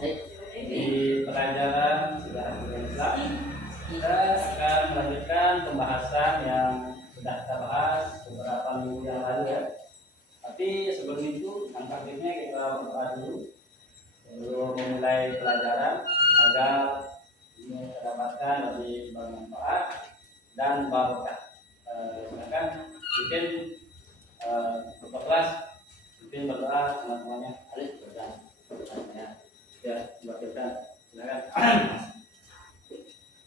Di pelajaran sejarah Islam kita akan melanjutkan pembahasan yang sudah kita bahas beberapa minggu yang lalu ya. Tapi sebelum itu, nampaknya kita berdoa dulu sebelum memulai pelajaran agar ini terdapatkan lebih bermanfaat dan barokah. Silakan mungkin untuk kelas mungkin berdoa teman-temannya. Alif berdoa. Ya, buat kita. Silakan.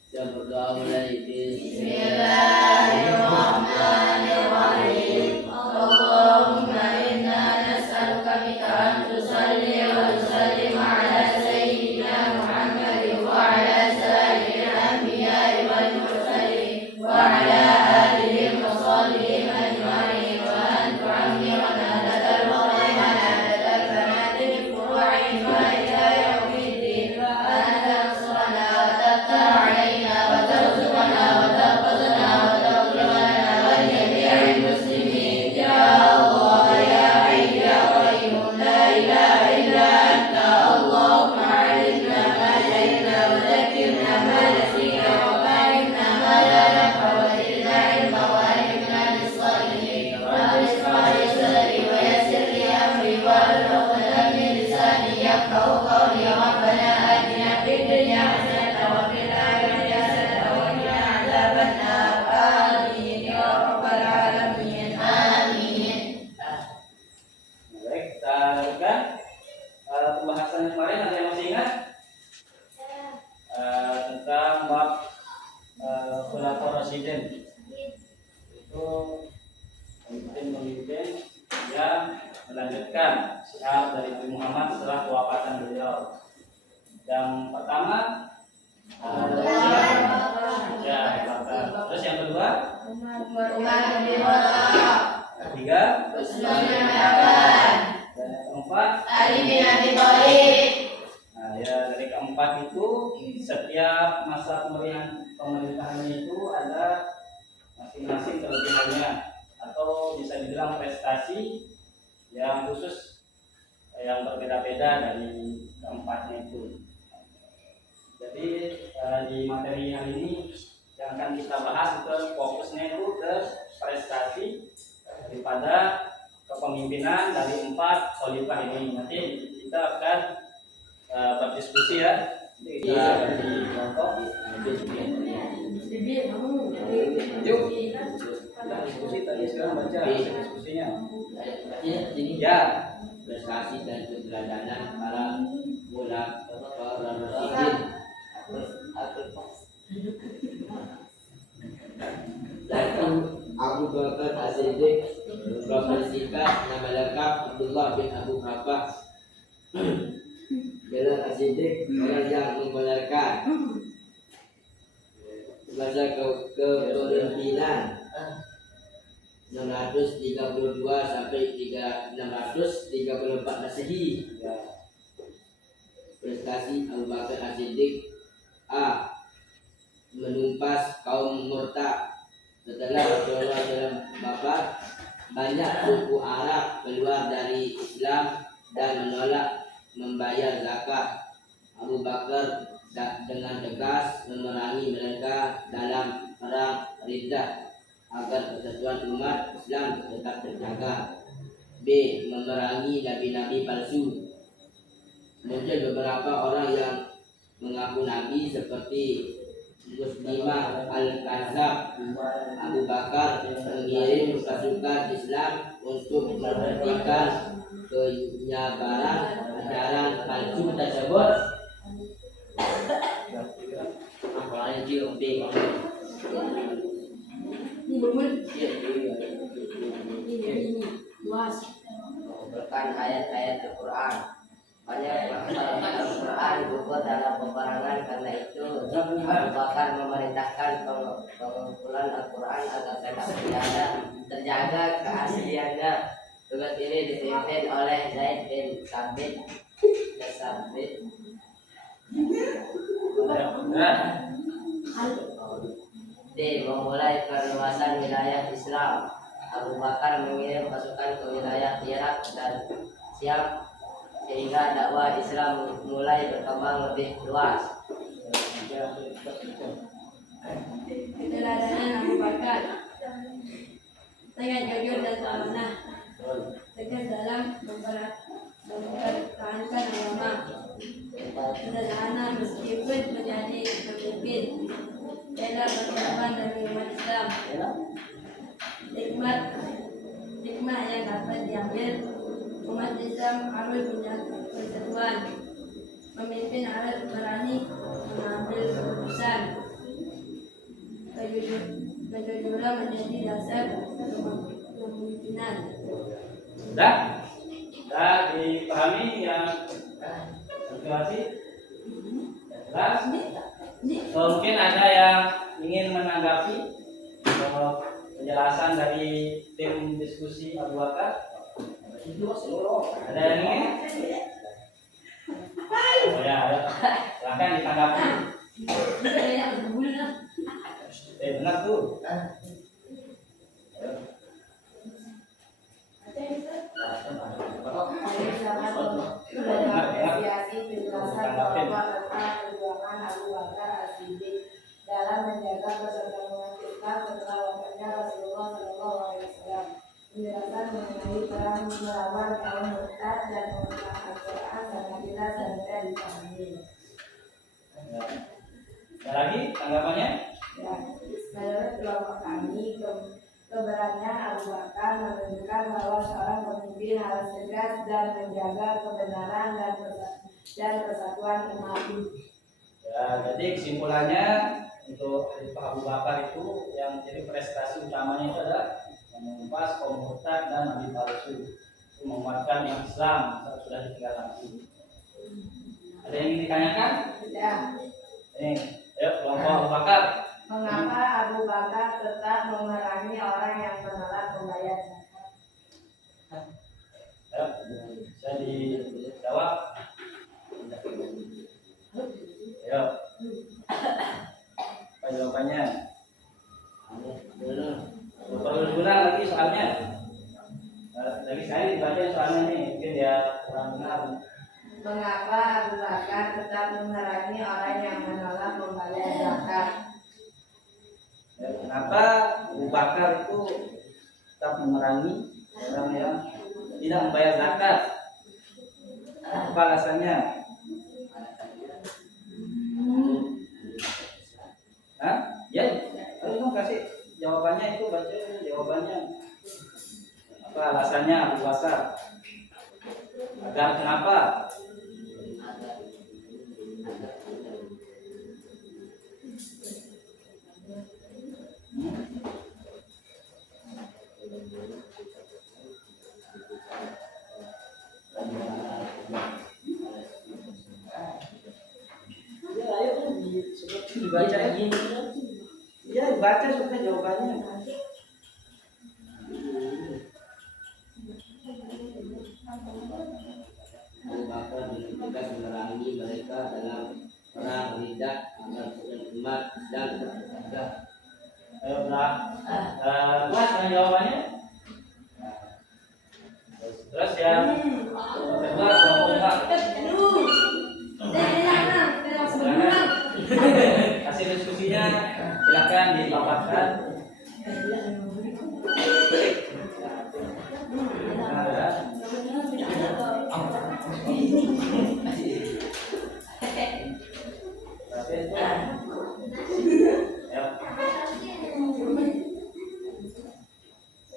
Saya berdoa mulai. Bismillahirrahmanirrahim. Allahumma inna nas'aluka bika an tusalli wa tusallim ala sayyidina Muhammadin wa ala sayyidil anbiya'i wal mursalin wa ala alihi wa sahbihi ajma'in wa an tu'ammirana ladal waqtina ladal fanatil furu'in wa ila yaumiddin wa an tansurana wa taqta alaina wa tarzuqana wa tahfazna wa taghfir lana wa li jami'il muslimin ya Allah ya hayy ya qayyum la ilaha illa anta Allahumma 'allimna ma jahilna wa dhakkirna ma nasina wa fahimna ma la naf'a wa zidna ilma wa allimna bis-salihin rabbi ishrah li sadri wa yassir li amri wa hlul 'uqdatam min lisani yafqahu qawli rabbana atina fid dunya hasanatan wa fil akhirati hasanatan wa qina adzaban nar amin ya rabbal alamin amin. Baik, kita lanjutkan pembahasan kemarin. Ada yang masih ingat tentang bab khulafaur rasyidin? Itu pemimpin yang melanjutkan syiar dari Nabi Muhammad setelah kewafatan beliau. Yang pertama ya, terus yang kedua, Umar bin Khattab, ketiga, Utsman bin Affan, dan yang keempat. Ali bin Abi Thalib. Nah, ya dari keempat itu setiap masa pemerintahannya itu ada masing-masing kelebihannya atau bisa dibilang prestasi yang khusus yang berbeda-beda dari keempatnya itu. Jadi di materi yang ini yang akan kita bahas itu fokusnya itu ke prestasi daripada kepemimpinan dari 4 khalifah ini. Nanti kita akan berdiskusi ya. Kita di kelompok. Yuk, kita diskusi tadi, sekarang baca diskusinya. Ya, Prestasi dan keteladanan para khulafaur rasyidin. Satu, Abu Bakar As-Siddiq, Profesika, nama lengkap Abdullah bin Abu Bakar. Gelar As-Siddiq, orang yang membenarkan. Masa kepemimpinan 632 sampai 634 Masehi. Prestasi Abu Bakar As-Siddiq: A. Menumpas kaum murtad. Setelah Rasulullah dalam wafat, banyak suku Arab keluar dari Islam dan menolak membayar zakat. Abu Bakar dengan tegas memerangi mereka dalam perang Riddah agar persatuan umat Islam tetap terjaga. B. Memerangi nabi-nabi palsu. Muncul beberapa orang yang mengaku nabi seperti Muslimah Al-Kazab. Abu Bakar mengirim pasukan Islam untuk menghentikan penyebaran ajaran palsu tersebut. Berkan ayat-ayat Al-Quran. Banyak Al-Quran gugur dalam peperangan, karena itu Abu Bakar memerintahkan pengumpulan Al-Quran agar tetap terjaga keasliannya. Tugas ini dipimpin oleh Zaid bin Sabit. D. Memulai perluasan wilayah Islam. Abu Bakar mengirim pasukan ke wilayah Irak dan Syam sehingga dakwah Islam mulai berkembang lebih luas. Keteladanan Abu Bakar, sangat jujur dan amanah, tegas dalam mempertahankan agama, sederhana meskipun menjadi pemimpin, rela berkorban demi umat Islam. Hikmah yang dapat diambil, umat Islam harus punya persatuan, pemimpin harus berani mengambil keputusan, kejujuran menjadi dasar kepemimpinan. Sudah? Sudah dipahami yang situasi? Jelas? Mungkin ada yang ingin menanggapi penjelasan dari tim diskusi Abu Bakar? Ada yang ingin? Oh ya, ayo. Silahkan ditanggapi. Benar tuh. Apresiasi penjelasan bahwa tentang perjuangan Abu Bakar As-Siddiq dalam menjaga persatuan umat Islam setelah wafatnya Rasulullah SAW. Penjelasan mengenai perang melawan kaum murtad dan mengenal Al-Quran sangat jelas dan mudah dipahami. Ada lagi tanggapannya? Ya, menurut kelompok kami, keberanian Abu Bakar menunjukkan bahwa seorang pemimpin harus tegas dan menjaga kebenaran dan persatuan umat. Ya, jadi kesimpulannya untuk Abu Bakar itu yang menjadi prestasi utamanya itu adalah menumpas kaum murtad dan nabi palsu, menguatkan Islam saat sudah ditinggal nabi. Ada yang ingin ditanyakan? Ya. Nih, ayo kelompok Abu Bakar. Mengapa Abu Bakar tetap memerangi orang yang menolak membayar zakat? Ya, bisa dijawab. Ayo. Apa jawabannya? Perlu diulang lagi soalnya. Lagi saya dibaca soalnya nih, mungkin dia kurang benar. Mengapa Abu Bakar tetap memerangi orang yang menolak membayar zakat? Ya, kenapa Abu Bakar itu tetap memerangi orang yang tidak membayar zakat? Apa alasannya? Hah? Ya, harus dong kasih jawabannya itu, baca jawabannya. Apa alasannya Abu Bakar? Agar kenapa? Ya, ayo dibaca ya. Ya, baca supaya jawabannya. Abu Bakar dengan tegas memerangi mereka dalam perang riddah agar umat Islam terjaga. Ayo, puas dengan jawabannya? Terus yang kedua, kelompok Silakan. Hasil diskusinya silakan dipaparkan.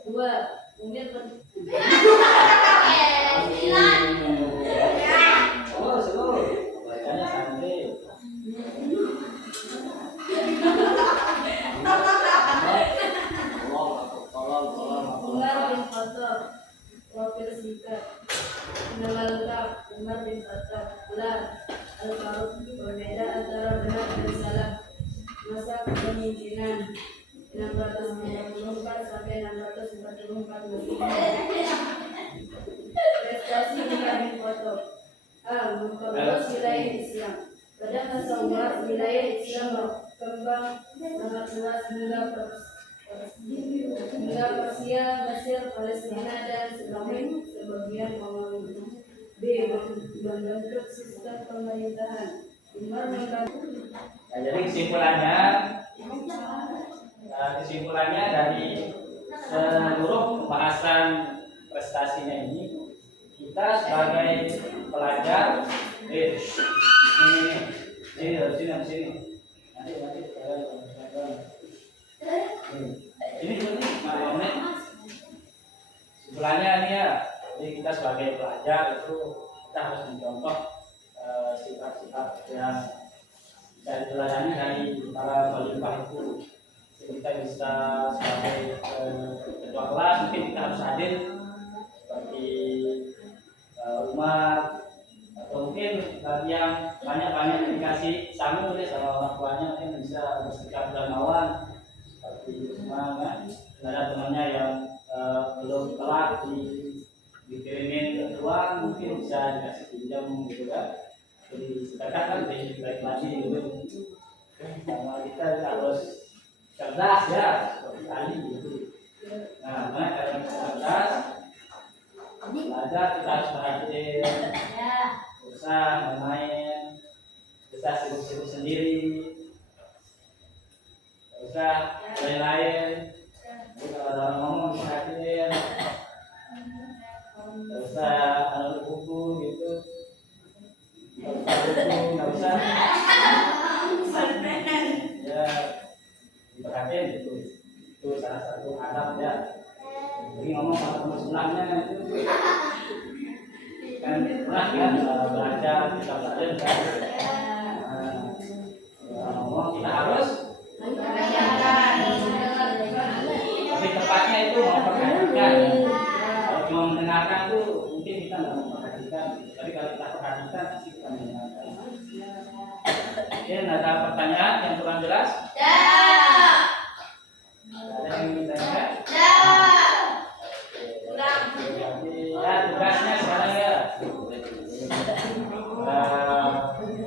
Dua, mungkin Slow. Bacanya santai. Umar bin Khattab, Wafir Sikar, nama lengkap Umar bin Khattab, gelar Al-Faruq, berbeda antara benar dan salah, masa kepemimpinan 634 sampai 644 Masehi. Prestasi Umar bin Khattab. Memperluas wilayah Islam. Pada masa Umar, wilayah Islam berkembang sangat luas hingga Persia, Mesir, Palestina dan sebagian Romawi. B. membentuk sistem pemerintahan. Nah, jadi kesimpulannya dari seluruh pembahasan prestasinya ini, kita sebagai pelajar sini kesimpulannya ini ya, jadi kita sebagai pelajar itu kita harus mencontoh sifat-sifat yang bisa diteladani dari para khalifah itu. Jadi kita bisa sebagai ketua kelas mungkin kita harus hadir seperti Umar, atau mungkin bagi yang banyak dikasih sangu oleh sama orang tuanya mungkin bisa bersikap dermawan seperti Usman kan. Ada temannya yang belum telat dikirimin uang mungkin bisa dikasih pinjam gitu kan. Jadi sedekah kan lebih baik lagi gitu. Sama kita harus cerdas ya seperti tadi gitu. Nah, karena kita cerdas, belajar kita harus perhatiin, usah bermain, bisa sibuk-sibuk sendiri, usah lain-lain. Jadi kalau ada orang ngomong perhatiin, usah ada buku gitu. Nggak usah ya diperhatiin gitu. Itu salah satu adab ya. Jadi ngomong sama teman sebelahnya itu kan pernah kan belajar kita belajar kan. Ngomong kita harus tapi tepatnya itu memperhatikan. Kalau cuma mendengarkan tuh mungkin kita nggak memperhatikan. Tapi kalau kita perhatikan pasti kita mendengarkan. Mungkin ada pertanyaan yang kurang jelas? Ada yang ingin ditanyakan? Ya, tugasnya sekarang ya.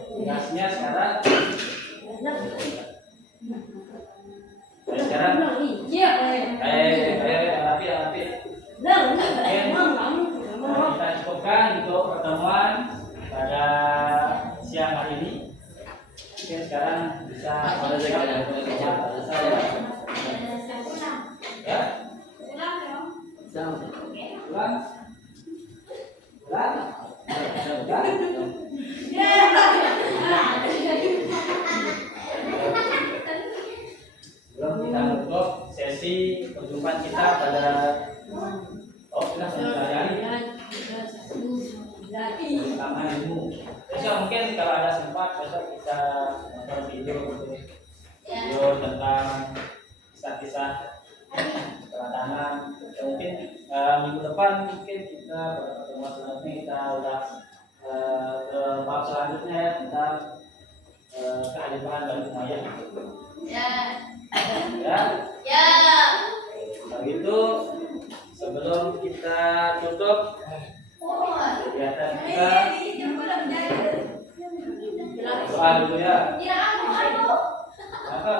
Tugasnya sekarang. Sekarang. Rapi. Kita cukupkan untuk pertemuan pada siang hari ini. Mungkin sekarang bisa ya. Pulang. Belum kita tutup sesi perjumpaan kita pada sudah sehari pertama ilmu. Besok mungkin kalau ada sempat besok kita nonton video tentang kisah-kisah keteladanan. Mungkin minggu depan mungkin kita pada pertemuan selanjutnya kita udah ke bab selanjutnya tentang kealifahan Bani Umayyah. Ya. Begitu sebelum kita tutup kegiatan kita doa dulu ya. Apa?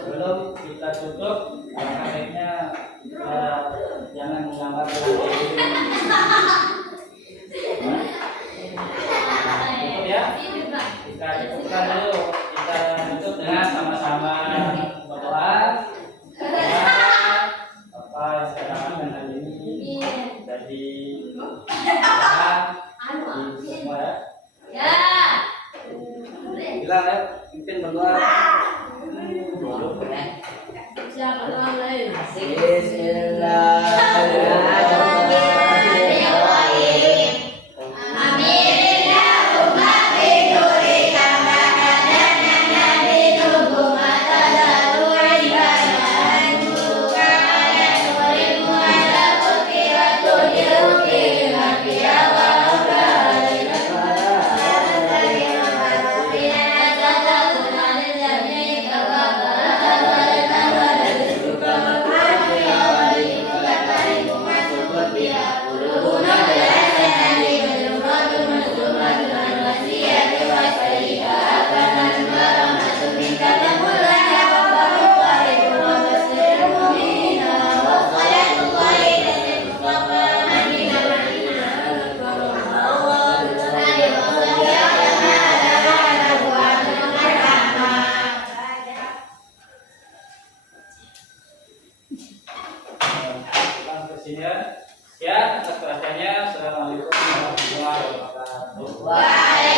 Sebelum kita tutup, baiknya jangan menggambar tutup ya. Kita cukupkan dulu. Kita tutup dengan sama-sama berdoa. Apa yang saya lakukan hari ini jadi semua ya. Bilang ya, mungkin berdoa. Bismillahirrahmanirrahim. sini ya. Sekian atas perhatiannya. Assalamualaikum warahmatullahi wabarakatuh. Waalaikumsalam.